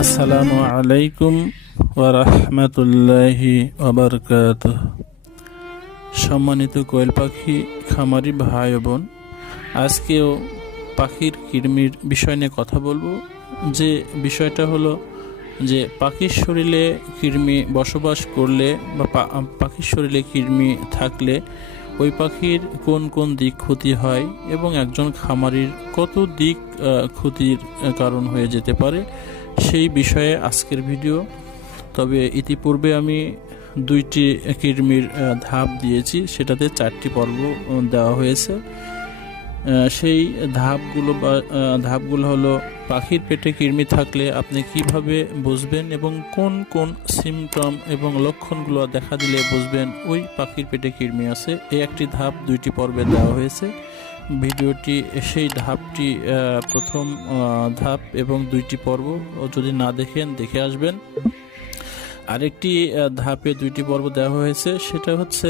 আসসালামু আলাইকুম ওরহমতুল্লাহি ওবরকাত সম্মানিত কোয়েল পাখি, খামারি ভাই বোন, আজকেও পাখির কৃমির বিষয় নিয়ে কথা বলব। যে বিষয়টা হলো যে পাখির শরীরে কৃমি বসবাস করলে বা পাখির শরীরে কৃমি থাকলে ওই পাখির কোন কোন দিক ক্ষতি হয় এবং একজন খামারির কত দিক ক্ষতির কারণ হয়ে যেতে পারে। সেই বিষয়ে আজকের ভিডিও। তবে ইতিপূর্বে আমি দুইটি কৃমির ধাপ দিয়েছি। সেটাতে চারটি পর্ব দেওয়া হয়েছে। সেই ধাপগুলো বা ধাপগুলো হলো পাখির পেটে কৃমি থাকলে আপনি কীভাবে বুঝবেন এবং কোন কোন সিমটম এবং লক্ষণগুলো দেখা দিলে বুঝবেন ওই পাখির পেটে কৃমি আছে? এই একটি ধাপ, দুইটি পর্বে দেওয়া হয়েছে। ভিডিওটি, সেই ধাপটি প্রথম ধাপ এবং দুইটি পর্ব। যদি না দেখেন, দেখে আসবেন। আরেকটি ধাপে দুইটি পর্ব দেওয়া হয়েছে। সেটা হচ্ছে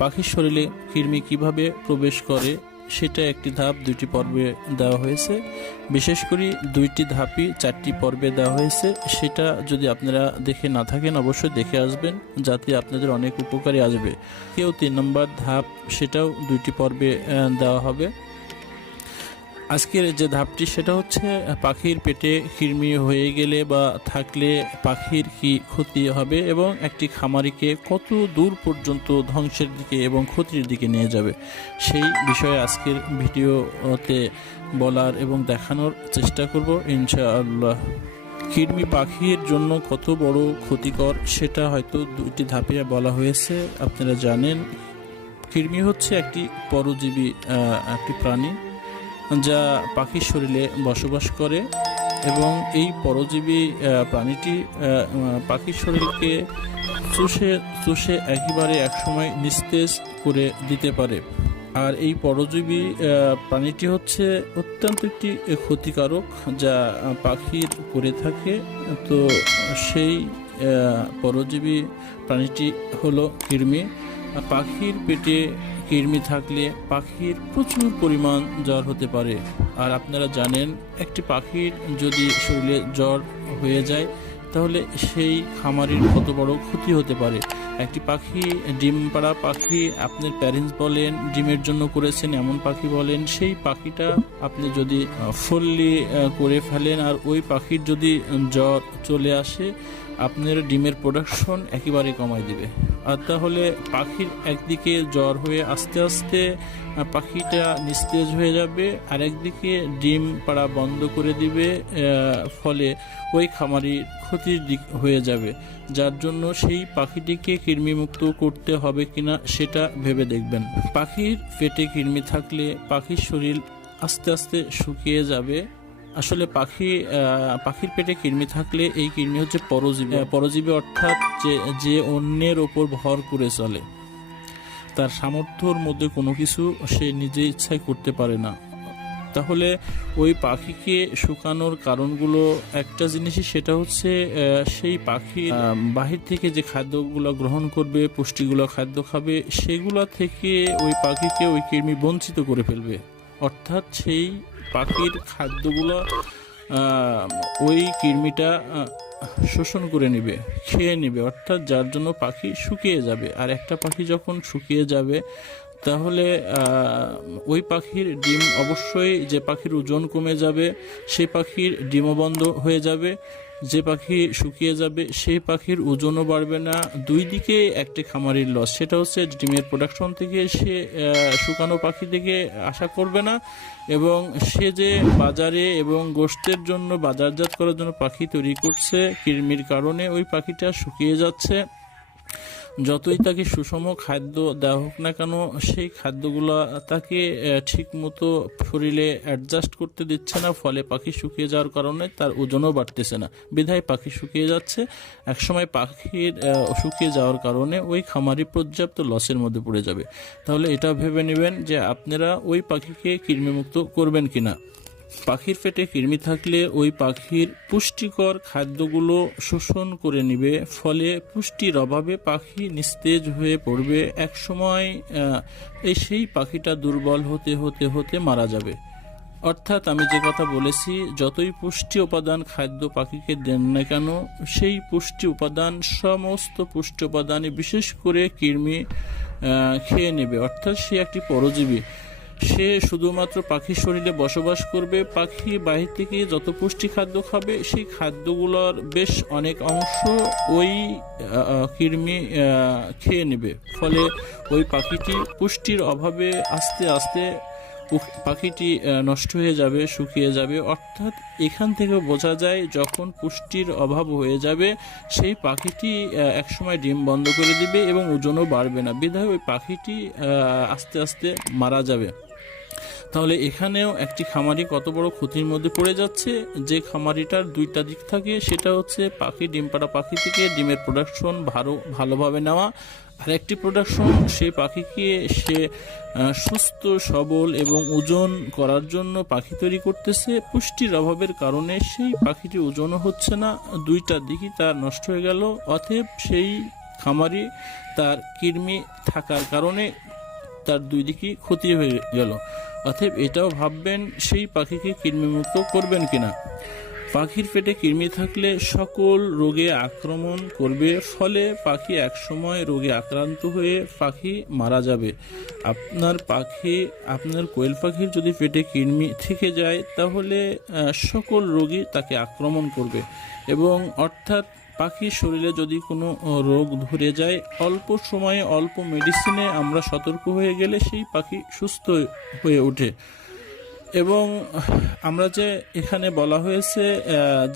পাখির শরীরে কৃমি কীভাবে প্রবেশ করে সেটা একটি ধাপ, দুইটি পর্বে দেওয়া হয়েছে। বিশেষ করে দুইটি ধাপই চারটি পর্বে দেওয়া হয়েছে। সেটা যদি আপনারা দেখে না থাকেন, অবশ্যই দেখে আসবেন, যাতে আপনাদের অনেক উপকারে আসবে। কেউ তিন নম্বর ধাপ, সেটাও দুইটি পর্বে দেওয়া হবে। আজকের যে ধাপটি সেটা হচ্ছে, পাখির পেটে কৃমি হয়ে গেলে বা থাকলে পাখির কি ক্ষতি হবে এবং একটি খামারিকে কত দূর পর্যন্ত ধ্বংসের দিকে এবং ক্ষতির দিকে নিয়ে যাবে, সেই বিষয়ে আজকের ভিডিওতে বলার এবং দেখানোর চেষ্টা করব ইনশাআল্লাহ। কৃমি পাখির জন্য কত বড় ক্ষতিকর সেটা হয়তো দুইটি ধাপে বলা হয়েছে, আপনারা জানেন। কৃমি হচ্ছে একটি পরজীবী একটি প্রাণী। যা পাখির শরীরে বসবাস করে এবং এই পরজীবী প্রাণীটি পাখির শরীরকে চুষে চুষে একেবারে একসময় নিস্তেজ করে দিতে পারে। আর এই পরজীবী প্রাণীটি হচ্ছে অত্যন্ত একটি ক্ষতিকারক যা পাখির করে থাকে। তো সেই পরজীবী প্রাণীটি হলো কৃমি। পাখির পেটে কৃমি থাকলে পাখির প্রচুর পরিমাণ জ্বর হতে পারে। আর আপনারা জানেন, একটি পাখির যদি শরীরে জ্বর হয়ে যায়, তাহলে সেই খামারির কত বড় ক্ষতি হতে পারে। একটি পাখি, ডিম পাড়া পাখি, আপনার প্যারেন্টস বলেন, ডিমের জন্য করেছেন, এমন পাখি বলেন, সেই পাখিটা আপনি যদি ফুললি করে ফেলেন আর ওই পাখির যদি জ্বর চলে আসে, আপনার ডিমের প্রোডাকশন একেবারে কমায় দিবে। তাহলে পাখির একদিকে জ্বর হয়ে আস্তে আস্তে পাখিটা নিস্তেজ হয়ে যাবে, আর একদিকে ডিম পাড়া বন্ধ করে দিবে ফলে ওই খামারির ক্ষতির দিক হয়ে যাবে। যার জন্য সেই পাখিটিকে কৃমিমুক্ত করতে হবে কিনা সেটা ভেবে দেখবেন। পাখির পেটে কৃমি থাকলে পাখির শরীর আস্তে আস্তে শুকিয়ে যাবে। আসলে পাখি পাখির পেটে কৃমি থাকলে এই কৃমি হচ্ছে পরজীবী। পরজীবী অর্থাৎ যে যে অন্যের ওপর ভর করে চলে। তার সামর্থ্যর মধ্যে কোনো কিছু সে নিজে ইচ্ছায় করতে পারে না। তাহলে ওই পাখিকে শুকানোর কারণগুলো একটা জিনিসই, সেটা হচ্ছে সেই পাখি বাহির থেকে যে খাদ্যগুলো গ্রহণ করবে, পুষ্টিগুলো খাদ্য খাবে, সেগুলো থেকে ওই পাখিকে ওই কৃমি বঞ্চিত করে ফেলবে। অর্থাৎ সেই পাখির খাদ্যগুলো ওই কৃমিটা শোষণ করে নেবে, খেয়ে নেবে, অর্থাৎ যার জন্য পাখি শুকিয়ে যাবে। আর একটা পাখি যখন শুকিয়ে যাবে, তাহলে ওই পাখির ডিম অবশ্যই যে পাখির ওজন কমে যাবে সেই পাখির ডিমও বন্ধ হয়ে যাবে। যে পাখি শুকিয়ে যাবে, সেই পাখির ওজনও বাড়বে না। দুই দিকে একটি খামারির লস সেটা হচ্ছে ডিমের প্রোডাকশন থেকে সে শুকানো পাখি থেকে আশা করবে না এবং সে যে বাজারে এবং গোষ্ঠের জন্য বাজারজাত করার জন্য পাখি তৈরি করছে, কৃমির কারণে ওই পাখিটা শুকিয়ে যাচ্ছে। যতই তাকে সুষম খাদ্য দেওয়া হোক না কেন, সেই খাদ্যগুলো তাকে ঠিক মতো শরীরে অ্যাডজাস্ট করতে দিচ্ছে না, ফলে পাখি শুকিয়ে যাওয়ার কারণে তার ওজনও বাড়তেছে না। বিধায় পাখি শুকিয়ে যাচ্ছে। একসময় পাখির শুকিয়ে যাওয়ার কারণে ওই খামারি পর্যাপ্ত লসের মধ্যে পড়ে যাবে। তাহলে এটা ভেবে নেবেন যে আপনারা ওই পাখিকে কৃমিমুক্ত করবেন কিনা। পাখির পেটে কৃমি থাকলে ওই পাখির পুষ্টিকর খাদ্যগুলো শোষণ করে নেবে, ফলে পুষ্টির অভাবে পাখি নিস্তেজ হয়ে পড়বে। একসময় এই সেই পাখিটা দুর্বল হতে হতে হতে মারা যাবে। অর্থাৎ আমি যে কথা বলেছি, যতই পুষ্টি উপাদান খাদ্য পাখিকে দেন না কেন, সেই পুষ্টি উপাদান, সমস্ত পুষ্টি উপাদানে বিশেষ করে কৃমি খেয়ে নেবে। অর্থাৎ সে একটি পরজীবী। সে শুধুমাত্র পাখির শরীরে বসবাস করবে, পাখি বাহির থেকে যত পুষ্টি খাদ্য খাবে, সেই খাদ্যগুলোর বেশ অনেক অংশ ওই কৃমি খেয়ে নেবে। ফলে ওই পাখিটি পুষ্টির অভাবে আস্তে আস্তে পাখিটি নষ্ট হয়ে যাবে, শুকিয়ে যাবে। অর্থাৎ এখান থেকে বোঝা যায় যখন পুষ্টির অভাব হয়ে যাবে, সেই পাখিটি একসময় ডিম বন্ধ করে দিবে এবং ওজনও বাড়বে না। বিধায় ওই পাখিটি আস্তে আস্তে মারা যাবে। তাহলে এখানেও একটি খামারি কত বড় ক্ষতির মধ্যে পড়ে যাচ্ছে? যে খামারিটার দুইটা দিক থাকে, সেটা হচ্ছে পাখি ডিম পাড়া পাখি থেকে ডিমের প্রোডাকশন ভালো, ভালোভাবে নেওয়া। আর একটি প্রোডাকশন সেই পাখিকে সে সুস্থ, সবল এবং ওজন করার জন্য পাখি তৈরি করতেছে। পুষ্টির অভাবের কারণে সেই পাখিটি ওজনও হচ্ছে না। দুইটা দিকই তার নষ্ট হয়ে গেল। অতএব সেই খামারি তার কৃমি থাকার কারণে তার দুই দিকই ক্ষতি হয়ে গেল। অতএব এটাও ভাববেন, সেই পাখিকে কৃমিমুক্ত করবেন কিনা? পাখির পেটে কৃমি থাকলে সকল রোগে আক্রমণ করবে, ফলে পাখি একসময় রোগে আক্রান্ত হয়ে পাখি মারা যাবে। আপনার পাখি, আপনার কোয়েল পাখির যদি পেটে কৃমি থেকে যায়, তাহলে সকল রোগী তাকে আক্রমণ করবে। এবং অর্থাৎ পাখির শরীরে যদি কোনো রোগ ধরে যায়, অল্প সময়ে অল্প মেডিসিনে আমরা সতর্ক হয়ে গেলে সেই পাখি সুস্থ হয়ে ওঠে। এবং আমরা যে এখানে বলা হয়েছে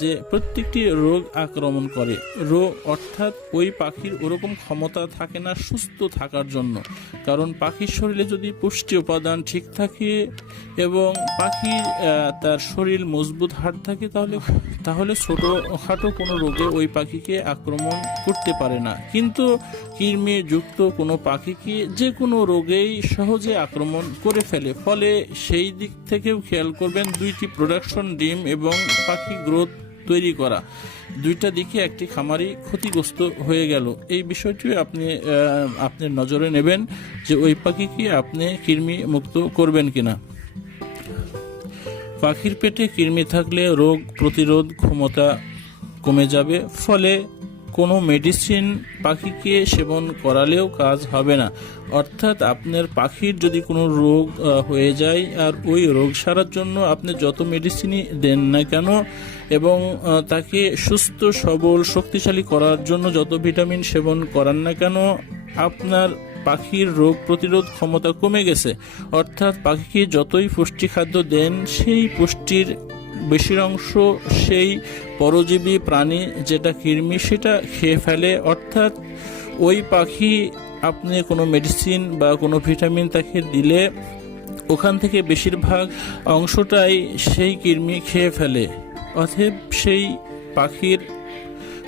যে প্রত্যেকটি রোগ আক্রমণ করে। রোগ অর্থাৎ ওই পাখির ওরকম ক্ষমতা থাকে না সুস্থ থাকার জন্য। কারণ পাখির শরীরে যদি পুষ্টি উপাদান ঠিক থাকে এবং পাখির তার শরীর মজবুত হাড় থাকে, তাহলে তাহলে ছোটোখাটো কোনো রোগে ওই পাখিকে আক্রমণ করতে পারে না। কিন্তু কৃমি যুক্ত কোনো পাখিকে যে কোনো রোগেই সহজে আক্রমণ করে ফেলে। ফলে সেই দিক থেকেও খেয়াল করবেন দুইটি প্রোডাকশন ডিম এবং পাখি গ্রোথ তৈরি করা। দুইটা দিকে একটি খামারি ক্ষতিগ্রস্ত হয়ে গেল। এই বিষয়টি আপনি আপনি নজরে নেবেন যে ওই পাখিকে আপনি কৃমি মুক্ত করবেন কিনা। পাখির পেটে কৃমি থাকলে রোগ প্রতিরোধ ক্ষমতা কমে যাবে, ফলে কোনো মেডিসিন পাখিকে সেবন করালেও কাজ হবে না। অর্থাৎ আপনার পাখির যদি কোনো রোগ হয়ে যায়, আর ওই রোগ সারার জন্য আপনি যত মেডিসিনই দেন না কেন, এবং তাকে সুস্থ, সবল, শক্তিশালী করার জন্য যত ভিটামিন সেবন করান না কেন, আপনার পাখির রোগ প্রতিরোধ ক্ষমতা কমে গেছে। অর্থাৎ পাখিকে যতই পুষ্টি খাদ্য দেন, সেই পুষ্টির বেশির অংশ সেই পরজীবী প্রাণী যেটা কৃমি সেটা খেয়ে ফেলে। অর্থাৎ ওই পাখি আপনি কোনো মেডিসিন বা কোনো ভিটামিন তাকে দিলে ওখান থেকে বেশিরভাগ অংশটাই সেই কৃমি খেয়ে ফেলে। অতএব সেই পাখির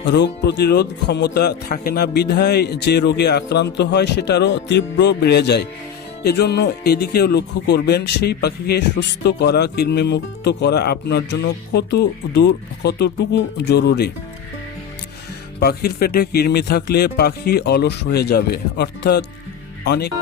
রোগ প্রতিরোধ ক্ষমতা থাকে না। বিধায় যে রোগে আক্রান্ত হয় সেটারও তীব্র বেড়ে যায়। এজন্য এদিকেও লক্ষ্য করবেন, সেই পাখিকে সুস্থ করা, কৃমিমুক্ত করা আপনার জন্য কত দূর, কতটুকু জরুরি। পাখির পেটে কৃমি থাকলে পাখি অলস হয়ে যাবে, অর্থাৎ অনেক